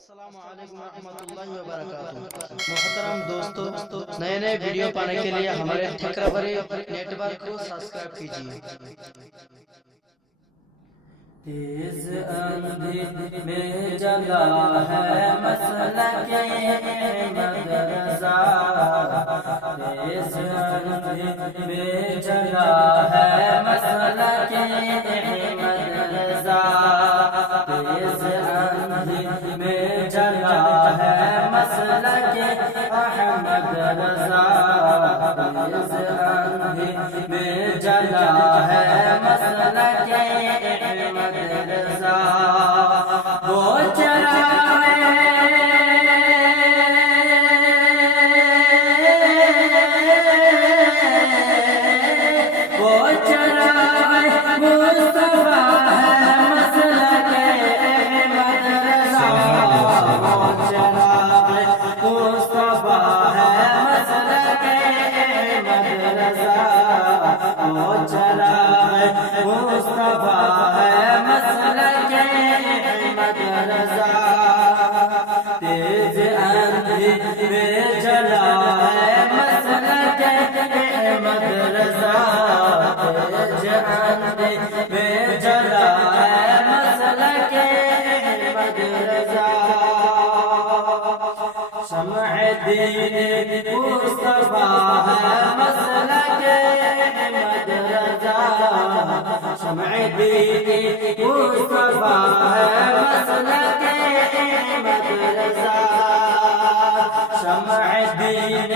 السلام علیکم ورحمۃ اللہ وبرکاتہ۔ محترم دوستو، نئے ویڈیو پانے کے لیے ہمارے ٹھیکرا نیٹ ورک کو سبسکرائب کیجیے۔ تیز اندھی میں جلا ہے مسلک احمد رضا، تیز اندھی میں جلا ہے مسلک احمد رضا، تیز اندھی میں جلا ہے مسلک احمد رضا، تیز اندھی میں جلا ہے مسلک احمد رضا، وہ چرائے مصطفیٰ ہے مسلک احمد رضا، وہ چرائے مصطفیٰ ہے مسلک احمد رضا، وہ چرائے مصطفیٰ ہے مسلک احمد رضا، تیز اندھی میں جلا ہے مسلک احمد رضا، تیز اندھی میں جلا ہے مسلک احمد رضا، شمع دین مصطفیٰ ہے مسلک احمد رضا، شمع دین مصطفیٰ ہے مسلک احمد رضا، شمع دین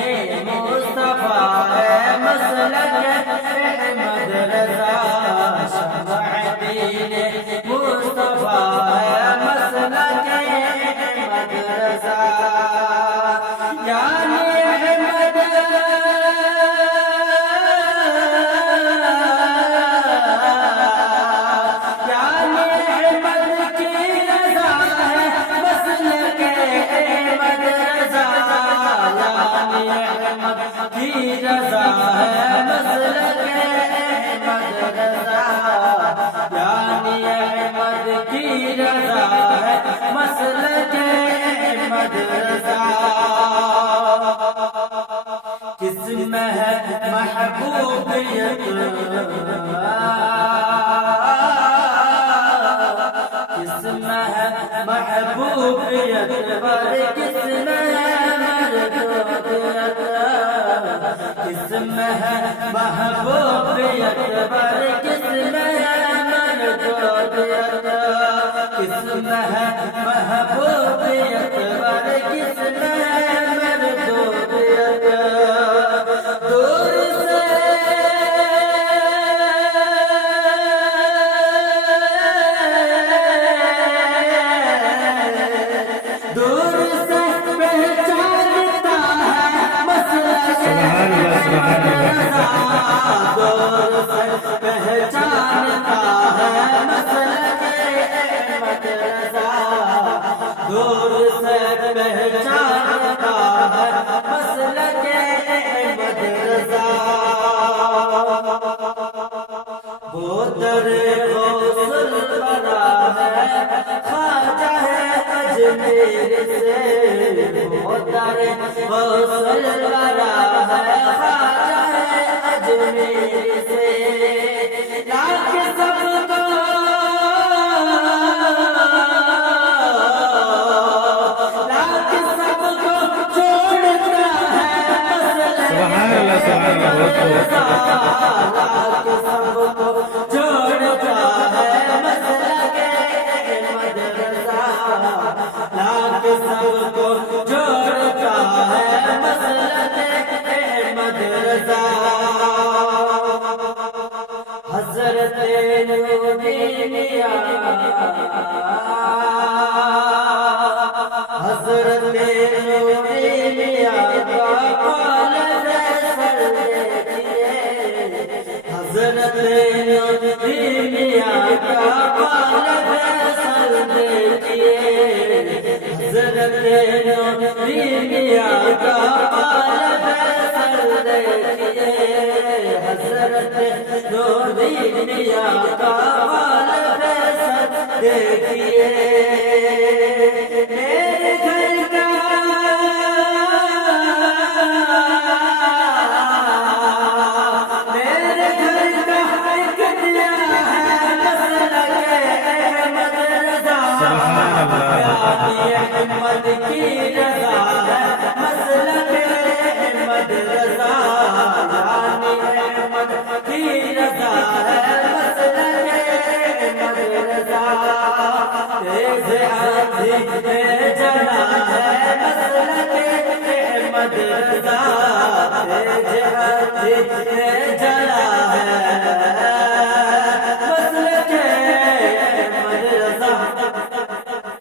مصطفیٰ ہے مسلک احمد رضا، شمع دین مصطفیٰ ہے مسلک احمد رضا، یعنی احمد کی رضا ہے مسلک احمد رضا، یعنی احمد کی رضا ہے مسلک احمد رضا، کس میں ہے محبوبیت کس میں ہے محبوبیت پر کس میں ہے مردودیت، کس میں ہے محبوبیت پر کس میں ہے مردودیت، کس میں ہے محبوبیت پر کس میں ہے مردودیت، دور سے دور سے پہچانتا ہے مسلک احمد رضا، دور سے پہچانتا ہے مسلک احمد رضا، دور سے پہچانتا ہے مسلک احمد رضا، وہ در غوث الورا ہے خواجہ ہے اجمیر سے، وہ در غوث الورا ہے خواجہ ہے اجمیر سے، لاکھ سب کو لاکھ سب کو چھوڑتا ہے مسلک احمد رضا، لاکھ سب کو چھوڑتا ہے مسلک احمد رضا، لاکھ سب کو چھوڑتا ہے مسلک احمد رضا، حضرت نوری میاں حضرت نوری میاں کا قول فیصل دیکھیے، حضرت نوری میاں کا قول فیصل دیکھیے، حضرت نوری میاں کا قول فیصل دیکھیے، حضرت نوری میاں کا قول فیصل دیکھیے، میرے احمد کی رضا ہے مسلک احمد رضا، یعنی احمد کی رضا ہے مسلک احمد رضا، تیز آندھی میں جلا ہے مسلک احمد رضا، تیز آندھی میں جلا